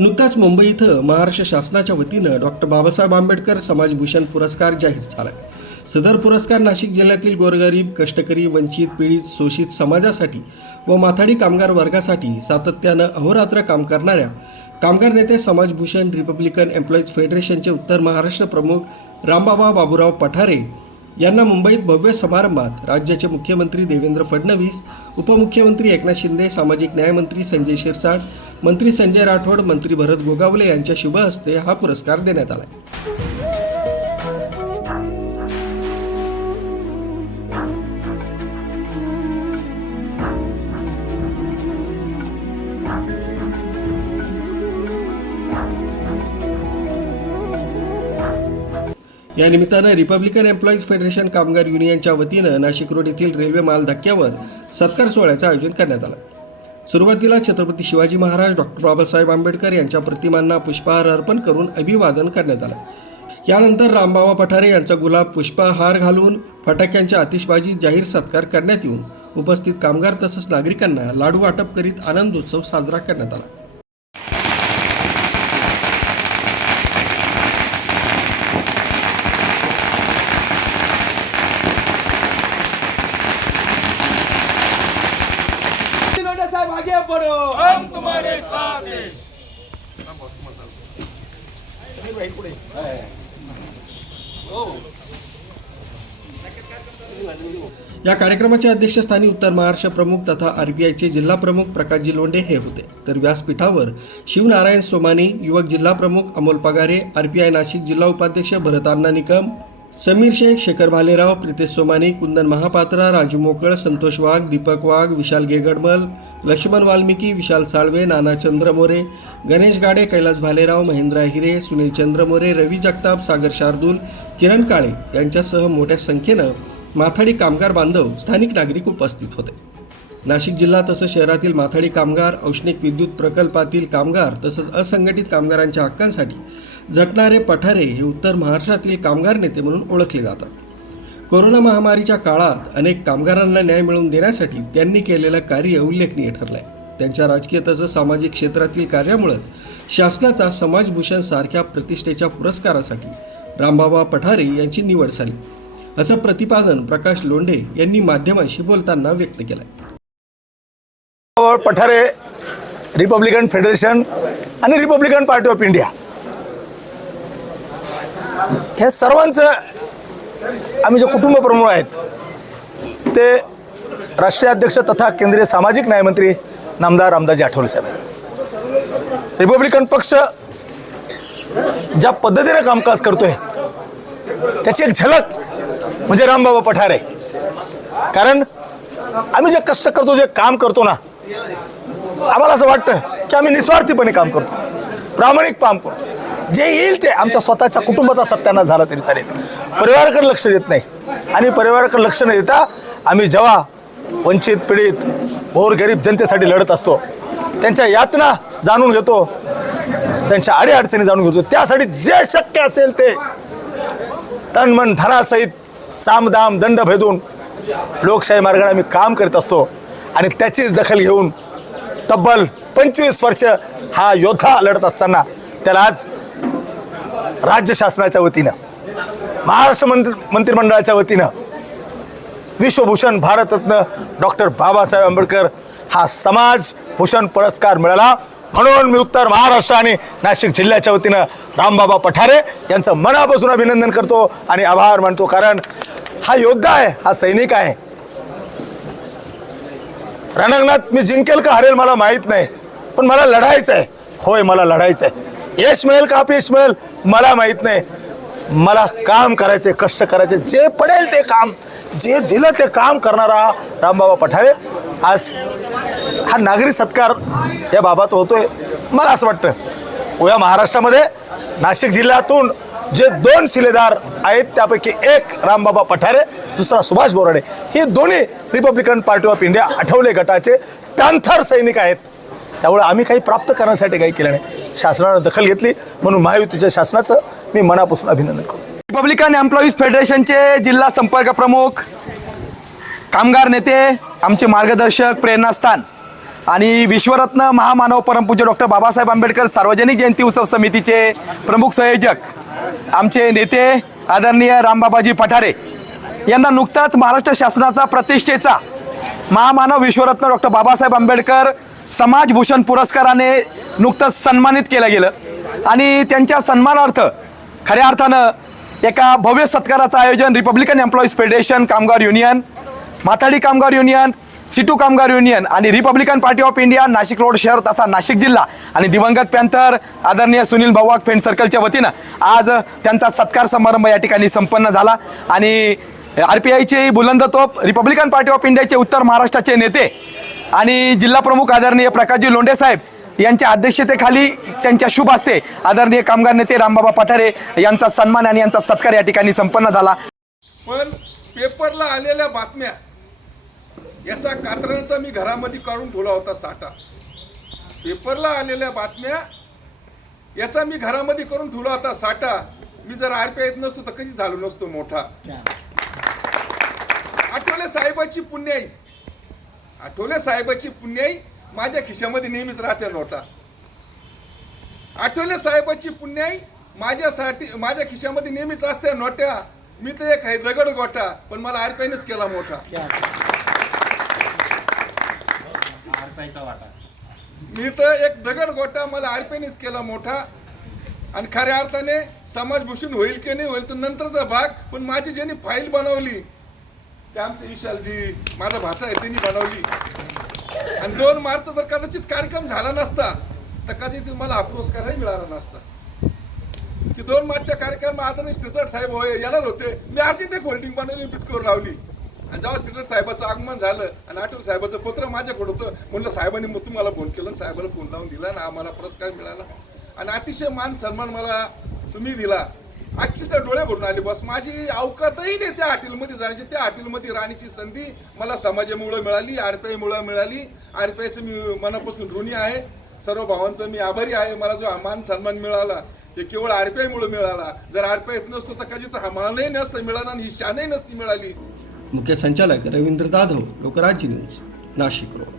नुकताच मुंबई इथं महाराष्ट्र शासनाच्या वतीनं डॉक्टर बाबासाहेब आंबेडकर समाजभूषण पुरस्कार जाहीर झाला. सदर पुरस्कार नाशिक जिल्ह्यातील गोरगरीब कष्टकरी वंचित पीडित शोषित समाजासाठी व माथाडी कामगार वर्गासाठी सातत्यानं अहोरात्र काम करणाऱ्या कामगार नेते समाजभूषण रिपब्लिकन एम्प्लॉईज फेडरेशनचे उत्तर महाराष्ट्र प्रमुख रामबाबा बाबूराव पठारे यांना मुंबईत भव्य समारंभात राज्याचे मुख्यमंत्री देवेंद्र फडणवीस उपमुख्यमंत्री एकनाथ शिंदे सामाजिक न्यायमंत्री संजय शिरसाट मंत्री संजय राठोड मंत्री भरत गोगावले यांच्या शुभ हस्ते हा पुरस्कार देण्यात आला या निमित्तानं रिपब्लिकन एम्प्लॉईज फेडरेशन कामगार युनियनच्या वतीनं नाशिक रोड येथील रेल्वे माल धक्क्यावर सत्कार सोहळ्याचं आयोजन करण्यात आलं. सुरुवातीला छत्रपती शिवाजी महाराज डॉक्टर बाबासाहेब आंबेडकर यांच्या प्रतिमांना पुष्पहार अर्पण करून अभिवादन करण्यात आलं. यानंतर रामबाबा पठारे यांचा गुलाब पुष्पहार घालून फटाक्यांच्या आतिषबाजी जाहीर सत्कार करण्यात येऊन उपस्थित कामगार तसंच नागरिकांना लाडू वाटप करीत आनंदोत्सव साजरा करण्यात आला. हो. या कार्यक्रमाच्या अध्यक्षस्थानी उत्तर महाराष्ट्र प्रमुख तथा आरबीआयचे जिल्हा प्रमुख प्रकाश जिलोंडे हे होते. तर व्यासपीठावर शिवनारायण सोमानी युवक जिल्हा प्रमुख अमोल पगारे आरबीआय नाशिक जिल्हा उपाध्यक्ष भरतान्ना निकम समीर शेख शेखर भालेराव प्रितेश सोमानी कुंदन महापात्रा राजू मोकळ संतोष वाघ दीपक वाघ विशाल गेगडमल लक्ष्मण वाल्मिकी विशाल साळवे नाना चंद्रमोरे गणेश गाडे कैलास भालेराव महेंद्रा हिरे सुनील चंद्रमोरे रवी जगताप सागर शार्दूल किरण काळे यांच्यासह मोठ्या संख्येनं माथाडी कामगार बांधव स्थानिक नागरिक उपस्थित होते. नाशिक जिल्हा तसंच शहरातील माथाडी कामगार औष्णिक विद्युत प्रकल्पातील कामगार तसंच असंघटित कामगारांच्या हक्कांसाठी झटणारे पठारे हे उत्तर महाराष्ट्रातील कामगार नेते म्हणून ओळखले जातात. कोरोना महामारीच्या काळात अनेक कामगारांना न्याय मिळवून देण्यासाठी त्यांनी केलेलं कार्य उल्लेखनीय ठरलं आहे त्यांच्या राजकीय तसंच सामाजिक क्षेत्रातील कार्यामुळेच शासनाचा समाजभूषण सारख्या प्रतिष्ठेच्या पुरस्कारासाठी रामबाबा पठारे यांची निवड झाली. असं प्रतिपादन प्रकाश लोंढे यांनी माध्यमांशी बोलताना व्यक्त केलं पठारे रिपब्लिकन फेडरेशन आणि रिपब्लिकन पार्टी ऑफ इंडिया हे सर्वांचं आम्ही जे कुटुंब प्रमुख आहेत ते राष्ट्रीय अध्यक्ष तथा केंद्रीय सामाजिक न्यायमंत्री नामदार रामदासजी आठवले साहेब आहेत. रिपब्लिकन पक्ष ज्या पद्धतीने कामकाज करतोय त्याची एक झलक म्हणजे रामबाबा पठारे. कारण आम्ही जे कष्ट करतो जे काम करतो ना आम्हाला असं वाटतं की आम्ही निस्वार्थीपणे काम करतो प्रामाणिक काम करतो. जे येईल ते आमच्या स्वतःच्या कुटुंबाचा सत्यानाश झाला तरी चालेल. परिवाराकडे लक्ष देत नाही. आणि परिवाराकडे लक्ष न देता आम्ही जेव्हा वंचित पीडित गोरगरीब जनतेसाठी लढत असतो त्यांच्या यातना जाणून घेतो त्यांच्या अडीअडचणी जाणून घेतो त्यासाठी जे शक्य असेल ते तन मन धनासहित सामदाम दंड भेदून लोकशाही मार्गाने आम्ही काम करत असतो. आणि त्याचीच दखल घेऊन तब्बल पंचवीस वर्ष हा योद्धा लढत असताना त्याला आज राज्य शासनाच्या वतीनं महाराष्ट्र मंत्र मंत्रिमंडळाच्या वतीनं विश्वभूषण भारतरत्न डॉक्टर बाबासाहेब आंबेडकर हा समाज भूषण पुरस्कार मिळाला. म्हणून मी उत्तर महाराष्ट्र आणि नाशिक जिल्ह्याच्या वतीनं रामबाबा पठारे यांचं मनापासून अभिनंदन करतो आणि आभार मानतो. कारण हा योद्धा आहे हा सैनिक आहे. रणांगणात मी जिंकेल का हरेल मला माहीत नाही पण मला लढायचं आहे होय मला लढायचं आहे यश मिळेल का अपयश मिळेल? मला माहीत नाही. मला काम करायचे कष्ट करायचे जे पडेल ते काम जे दिलं ते काम करणारा रामबाबा पठारे. आज हा नागरी सत्कार या बाबाचा होतोय. मला असं वाटतं उद्या महाराष्ट्रामध्ये नाशिक जिल्ह्यातून जे दोन शिलेदार आहेत त्यापैकी एक रामबाबा पठारे दुसरा सुभाष बोराडे. हे दोन्ही Republican Party of India Athawale गटाचे टांथर सैनिक आहेत. त्यामुळे आम्ही काही प्राप्त करण्यासाठी काही केलं नाही. शासनानं दखल घेतली म्हणून महायुतीच्या शासनाचं मी मनापासून अभिनंदन करतो. रिपब्लिकन एम्प्लॉईज फेडरेशनचे जिल्हा संपर्क प्रमुख कामगार नेते आमचे मार्गदर्शक प्रेरणास्थान आणि विश्वरत्न महामानव परमपूज्य डॉक्टर बाबासाहेब आंबेडकर सार्वजनिक जयंती उत्सव समितीचे प्रमुख संयोजक आमचे नेते आदरणीय रामबाबाजी पठारे यांना नुकताच महाराष्ट्र शासनाचा प्रतिष्ठेचा महामानव विश्वरत्न डॉक्टर बाबासाहेब आंबेडकर समाजभूषण पुरस्काराने नुकतंच सन्मानित केलं गेलं. आणि त्यांच्या सन्मानार्थ खऱ्या अर्थानं एका भव्य सत्काराचं आयोजन रिपब्लिकन एम्प्लॉईज फेडरेशन कामगार युनियन माथाडी कामगार युनियन सिटू कामगार युनियन आणि Republican Party of India Nashik road शहर तसा नाशिक जिल्हा आणि दिवंगत पॅन्थर आदरणीय सुनील भाऊवाग फ्रेंड सर्कलच्या वतीनं आज त्यांचा सत्कार समारंभ या ठिकाणी संपन्न झाला. आणि आर पी आयचे बुलंद तोप रिपब्लिकन पार्टी ऑफ इंडियाचे उत्तर महाराष्ट्राचे नेते आणि जिल्हा प्रमुख आदरणीय प्रकाशजी लोंढे साहेब यांच्या अध्यक्षतेखाली त्यांच्या शुभ हस्ते आदरणीय कामगार नेते रामबाबा पठारे यांचा सन्मान आणि यांचा सत्कार या ठिकाणी संपन्न झाला. पण पेपरला आलेल्या बातम्या याचा कात्रणचा मी घरामध्ये काढून ठेवला होता साठा. पेपरला आलेल्या बातम्या याचा मी घरामध्ये करून ठेवला होता साठा. मी जर आरपीआय येत नसतो तर कधी झालो नसतो मोठा. आठवले साहेबाची पुण्याई. आठवले साहेबाची पुण्याई? माझ्या खिशामध्ये नेहमीच राहते नोटा. आठवले साहेबाची पुण्याई? माझ्यासाठी माझ्या खिशामध्ये नेहमीच असते नोट्या. मी तर एक आहे दगड गोटा पण मला आरपीआयनेच केला मोठा. मी तर एक दगड गोटा मला आरपीआयनेच केला मोठा. आणि खऱ्या अर्थाने समाजभूषण होईल की नाही होईल तर नंतरचा भाग पण माझी ज्यांनी फाईल बनवली ते आमचे विशालजी माझा भाचा आहे त्यांनी बनवली. आणि दोन मार्च जर कदाचित कार्यक्रम झाला नसता तर कदाचित मला हा पुरस्कारही मिळाला नसता. की दोन मार्चच्या कार्यक्रम आदरणीय श्रीचट साहेब होय येणार होते. मी अर्जित एक होल्डिंग बनवली बिटकोर लावली. आणि जेव्हा श्रीचट साहेबाचं आगमन झालं आणि आठवल साहेबाचं पत्र माझ्याकडे होतं म्हणलं साहेबांनी मग तुम्हाला फोन केला साहेबाला फोन लावून दिला ना आम्हाला पुरस्कार मिळाला. आणि अतिशय मान सन्मान मला तुम्ही दिला. अक्षरशः डोळे भरून आले बस माझी अवकातही नाही त्या हॉटेलमध्ये जाण्याची. त्या हॉटेलमध्ये राहण्याची संधी मला समाजामुळं मिळाली आरपीआय मुळे मिळाली. आरपीआयचं मी मनापासून ऋणी आहे. सर्व भावांचं मी आभारी आहे. मला जो मान सन्मान मिळाला हे केवळ आरपीआय मुळे मिळाला. जर आरपीआय येत नसतो तर कधी तर हा मानही नसतं मिळाला आणि ही शानही नसती मिळाली. मुख्य संचालक रवींद्र जाधव लोकराज्य न्यूज नाशिक रोड